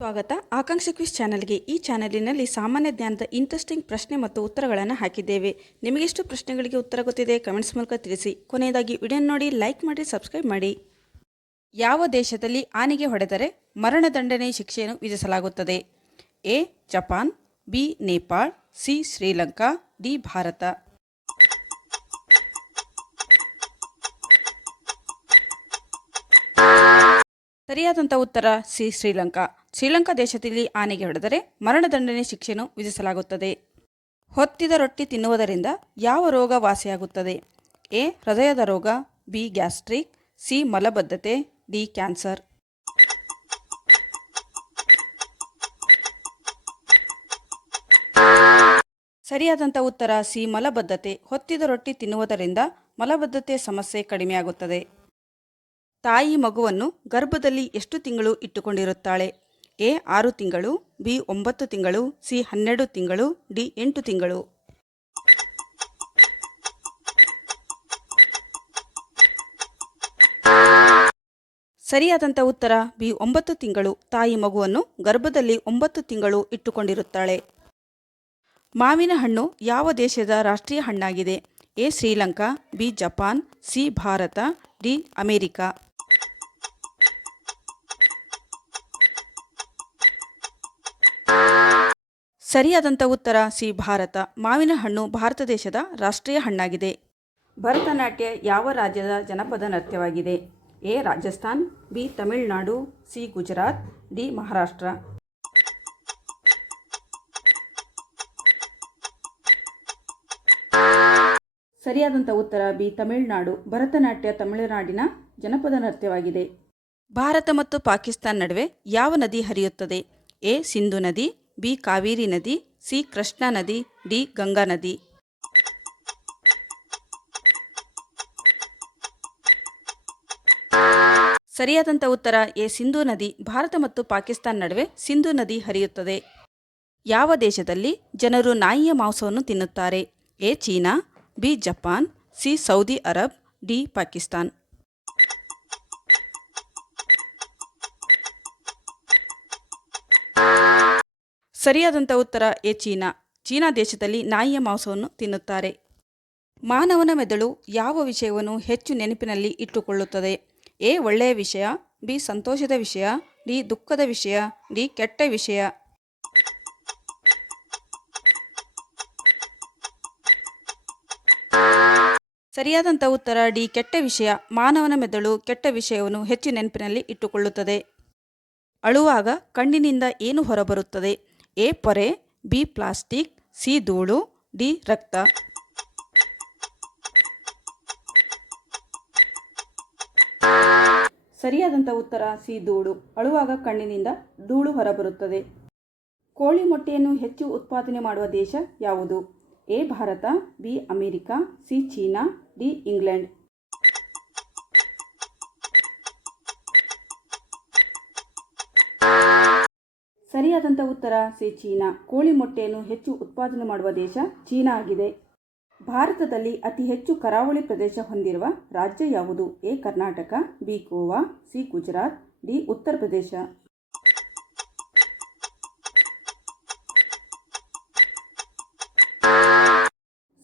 ಸ್ವಾಗತ ಆಕಾಂಕ್ಷಿ ಕ್ವಿಜ್ ಚಾನಲ್ಗೆ. ಈ ಚಾನಲಿನಲ್ಲಿ ಸಾಮಾನ್ಯ ಜ್ಞಾನದ ಇಂಟ್ರೆಸ್ಟಿಂಗ್ ಪ್ರಶ್ನೆ ಮತ್ತು ಉತ್ತರಗಳನ್ನು ಹಾಕಿದ್ದೇವೆ. ನಿಮಗೆಷ್ಟು ಪ್ರಶ್ನೆಗಳಿಗೆ ಉತ್ತರ ಗೊತ್ತಿದೆ ಕಮೆಂಟ್ಸ್ ಮೂಲಕ ತಿಳಿಸಿ. ಕೊನೆಯದಾಗಿ ವಿಡಿಯೋ ನೋಡಿ, ಲೈಕ್ ಮಾಡಿ, ಸಬ್ಸ್ಕ್ರೈಬ್ ಮಾಡಿ. ಯಾವ ದೇಶದಲ್ಲಿ ಆನೆಗೆ ಹೊಡೆದರೆ ಮರಣದಂಡನೆ ಶಿಕ್ಷೆಯನ್ನು ವಿಧಿಸಲಾಗುತ್ತದೆ? A Japan, B Nepal, C Sri Lanka, D Bharat. ಸರಿಯಾದಂಥ ಉತ್ತರ ಸಿ ಶ್ರೀಲಂಕಾ. ಶ್ರೀಲಂಕಾ ದೇಶದಲ್ಲಿ ಆನೆಗೆ ಹೊಡೆದರೆ ಮರಣದಂಡನೆ ಶಿಕ್ಷೆಯನ್ನು ವಿಧಿಸಲಾಗುತ್ತದೆ. ಹೊತ್ತಿದ ರೊಟ್ಟಿ ತಿನ್ನುವುದರಿಂದ ಯಾವ ರೋಗ ವಾಸಿಯಾಗುತ್ತದೆ? ಎ ಹೃದಯದ ರೋಗ, ಬಿ ಗ್ಯಾಸ್ಟ್ರಿಕ್, ಸಿ ಮಲಬದ್ಧತೆ, ಡಿ ಕ್ಯಾನ್ಸರ್. ಸರಿಯಾದಂಥ ಉತ್ತರ ಸಿ ಮಲಬದ್ಧತೆ. ಹೊತ್ತಿದ ರೊಟ್ಟಿ ತಿನ್ನುವುದರಿಂದ ಮಲಬದ್ಧತೆ ಸಮಸ್ಯೆ ಕಡಿಮೆಯಾಗುತ್ತದೆ. ತಾಯಿ ಮಗುವನ್ನು ಗರ್ಭದಲ್ಲಿ ಎಷ್ಟು ತಿಂಗಳು ಇಟ್ಟುಕೊಂಡಿರುತ್ತಾಳೆ? ಎ 6 ತಿಂಗಳು, ಬಿ 9 ತಿಂಗಳು, ಸಿ 12 ತಿಂಗಳು, ಡಿ 8 ತಿಂಗಳು. ಸರಿಯಾದಂಥ ಉತ್ತರ ಬಿ 9 ತಿಂಗಳು. ತಾಯಿ ಮಗುವನ್ನು ಗರ್ಭದಲ್ಲಿ 9 ತಿಂಗಳು ಇಟ್ಟುಕೊಂಡಿರುತ್ತಾಳೆ. ಮಾವಿನ ಹಣ್ಣು ಯಾವ ದೇಶದ ರಾಷ್ಟ್ರೀಯ ಹಣ್ಣಾಗಿದೆ? A Sri Lanka, B Japan, C Bharat, D America. ಸರಿಯಾದಂಥ ಉತ್ತರ ಸಿ ಭಾರತ. ಮಾವಿನ ಹಣ್ಣು ಭಾರತ ದೇಶದ ರಾಷ್ಟ್ರೀಯ ಹಣ್ಣಾಗಿದೆ. ಭರತನಾಟ್ಯ ಯಾವ ರಾಜ್ಯದ ಜನಪದ ನೃತ್ಯವಾಗಿದೆ? A Rajasthan, B Tamil Nadu, C Gujarat, D Maharashtra. ಸರಿಯಾದಂಥ ಉತ್ತರ ಬಿ ತಮಿಳುನಾಡು. ಭರತನಾಟ್ಯ ತಮಿಳುನಾಡಿನ ಜನಪದ ನೃತ್ಯವಾಗಿದೆ. ಭಾರತ ಮತ್ತು ಪಾಕಿಸ್ತಾನ ನಡುವೆ ಯಾವ ನದಿ ಹರಿಯುತ್ತದೆ? ಎ ಸಿಂಧು ನದಿ, ಬಿ ಕಾವೇರಿ ನದಿ, ಸಿ ಕೃಷ್ಣಾ ನದಿ, ಡಿ ಗಂಗಾ ನದಿ. ಸರಿಯಾದಂಥ ಉತ್ತರ ಎ ಸಿಂಧು ನದಿ. ಭಾರತ ಮತ್ತು ಪಾಕಿಸ್ತಾನ ನಡುವೆ ಸಿಂಧು ನದಿ ಹರಿಯುತ್ತದೆ. ಯಾವ ದೇಶದಲ್ಲಿ ಜನರು ನಾಯಿಯ ಮಾಂಸವನ್ನು ತಿನ್ನುತ್ತಾರೆ? A China, B Japan, C Saudi Arab, D Pakistan. ಸರಿಯಾದಂಥ ಉತ್ತರ ಎ ಚೀನಾ. ಚೀನಾ ದೇಶದಲ್ಲಿ ನಾಯಿಯ ಮಾಂಸವನ್ನು ತಿನ್ನುತ್ತಾರೆ. ಮಾನವನ ಮೆದುಳು ಯಾವ ವಿಷಯವನ್ನು ಹೆಚ್ಚು ನೆನಪಿನಲ್ಲಿ ಇಟ್ಟುಕೊಳ್ಳುತ್ತದೆ? ಎ ಒಳ್ಳೆಯ ವಿಷಯ, ಬಿ ಸಂತೋಷದ ವಿಷಯ, ಡಿ ದುಃಖದ ವಿಷಯ, ಡಿ ಕೆಟ್ಟ ವಿಷಯ. ಸರಿಯಾದಂಥ ಉತ್ತರ ಡಿ ಕೆಟ್ಟ ವಿಷಯ. ಮಾನವನ ಮೆದುಳು ಕೆಟ್ಟ ವಿಷಯವನ್ನು ಹೆಚ್ಚು ನೆನಪಿನಲ್ಲಿ ಇಟ್ಟುಕೊಳ್ಳುತ್ತದೆ. ಅಳುವಾಗ ಕಣ್ಣಿನಿಂದ ಏನು ಹೊರಬರುತ್ತದೆ? ಎ ಪೊರೆ, ಬಿ ಪ್ಲಾಸ್ಟಿಕ್, ಸಿ ಧೂಳು, ಡಿ ರಕ್ತ. ಸರಿಯಾದಂಥ ಉತ್ತರ ಸಿ ಧೂಳು. ಅಳುವಾಗ ಕಣ್ಣಿನಿಂದ ಧೂಳು ಹೊರಬರುತ್ತದೆ. ಕೋಳಿ ಮೊಟ್ಟೆಯನ್ನು ಹೆಚ್ಚು ಉತ್ಪಾದನೆ ಮಾಡುವ ದೇಶ ಯಾವುದು? A Bharat, B America, C China, D England. ಸರಿಯಾದಂಥ ಉತ್ತರ ಸಿ ಚೀನಾ. ಕೋಳಿ ಮೊಟ್ಟೆಯನ್ನು ಹೆಚ್ಚು ಉತ್ಪಾದನೆ ಮಾಡುವ ದೇಶ ಚೀನಾ ಆಗಿದೆ. ಭಾರತದಲ್ಲಿ ಅತಿ ಹೆಚ್ಚು ಕರಾವಳಿ ಪ್ರದೇಶ ಹೊಂದಿರುವ ರಾಜ್ಯ ಯಾವುದು? A Karnataka, B Goa, C Gujarat, D Uttar Pradesh.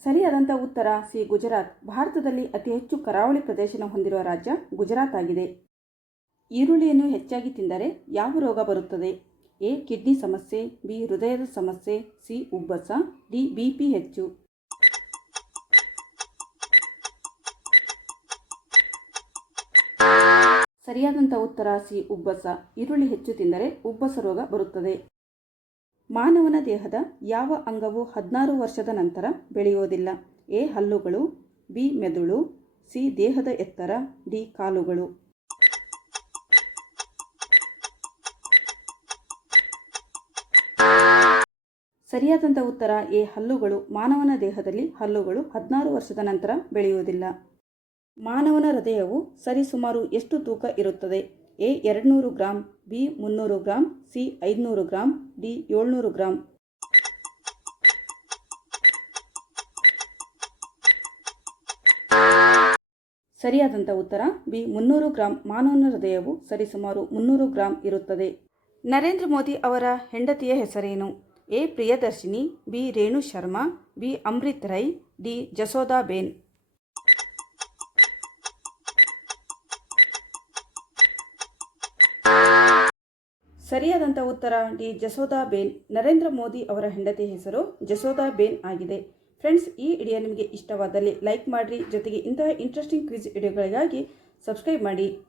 ಸರಿಯಾದಂಥ ಉತ್ತರ ಸಿ ಗುಜರಾತ್. ಭಾರತದಲ್ಲಿ ಅತಿ ಹೆಚ್ಚು ಕರಾವಳಿ ಪ್ರದೇಶ ಹೊಂದಿರುವ ರಾಜ್ಯ ಗುಜರಾತ್ ಆಗಿದೆ. ಈರುಳ್ಳಿಯನ್ನು ಹೆಚ್ಚಾಗಿ ತಿಂದರೆ ಯಾವ ರೋಗ ಬರುತ್ತದೆ? ಎ ಕಿಡ್ನಿ ಸಮಸ್ಯೆ, ಬಿ ಹೃದಯದ ಸಮಸ್ಯೆ, ಸಿ ಉಬ್ಬಸ, ಡಿ ಬಿಪಿ ಹೆಚ್ಚು. ಸರಿಯಾದಂಥ ಉತ್ತರ ಸಿ ಉಬ್ಬಸ. ಈರುಳ್ಳಿ ಹೆಚ್ಚು ತಿಂದರೆ ಉಬ್ಬಸ ರೋಗ ಬರುತ್ತದೆ. ಮಾನವನ ದೇಹದ ಯಾವ ಅಂಗವು 16 ವರ್ಷದ ನಂತರ ಬೆಳೆಯುವುದಿಲ್ಲ? ಎ ಹಲ್ಲುಗಳು, ಬಿ ಮೆದುಳು, ಸಿ ದೇಹದ ಎತ್ತರ, ಡಿ ಕಾಲುಗಳು. ಸರಿಯಾದಂಥ ಉತ್ತರ ಎ ಹಲ್ಲುಗಳು. ಮಾನವನ ದೇಹದಲ್ಲಿ ಹಲ್ಲುಗಳು 16 ವರ್ಷದ ನಂತರ ಬೆಳೆಯುವುದಿಲ್ಲ. ಮಾನವನ ಹೃದಯವು ಸರಿಸುಮಾರು ಎಷ್ಟು ತೂಕ ಇರುತ್ತದೆ? A 200 gram, B 300 gram, C 500 gram, D 700 gram. ಸರಿಯಾದಂಥ ಉತ್ತರ ಬಿ 300 ಗ್ರಾಂ. ಮಾನವನ ಹೃದಯವು ಸರಿಸುಮಾರು 300 ಗ್ರಾಂ ಇರುತ್ತದೆ. ನರೇಂದ್ರ ಮೋದಿ ಅವರ ಹೆಂಡತಿಯ ಹೆಸರೇನು? A. Priyadarshini, B. Renu Sharma, B. Amrit Rai, D. Jashodaben. ಸರಿಯಾದಂಥ ಉತ್ತರ ಡಿ. ಜಸೋದಾಬೇನ್. ನರೇಂದ್ರ ಮೋದಿ ಅವರ ಹೆಂಡತಿಯ ಹೆಸರು ಜಸೋದಾಬೇನ್ ಆಗಿದೆ. ಫ್ರೆಂಡ್ಸ್, ಈ ವಿಡಿಯೋ ನಿಮಗೆ ಇಷ್ಟವಾದಲ್ಲಿ ಲೈಕ್ ಮಾಡಿರಿ. ಜೊತೆಗೆ ಇಂತಹ ಇಂಟ್ರೆಸ್ಟಿಂಗ್ ಕ್ವಿಜ್ ವಿಡಿಯೋಗಳಿಗಾಗಿ ಸಬ್ಸ್ಕ್ರೈಬ್ ಮಾಡಿ.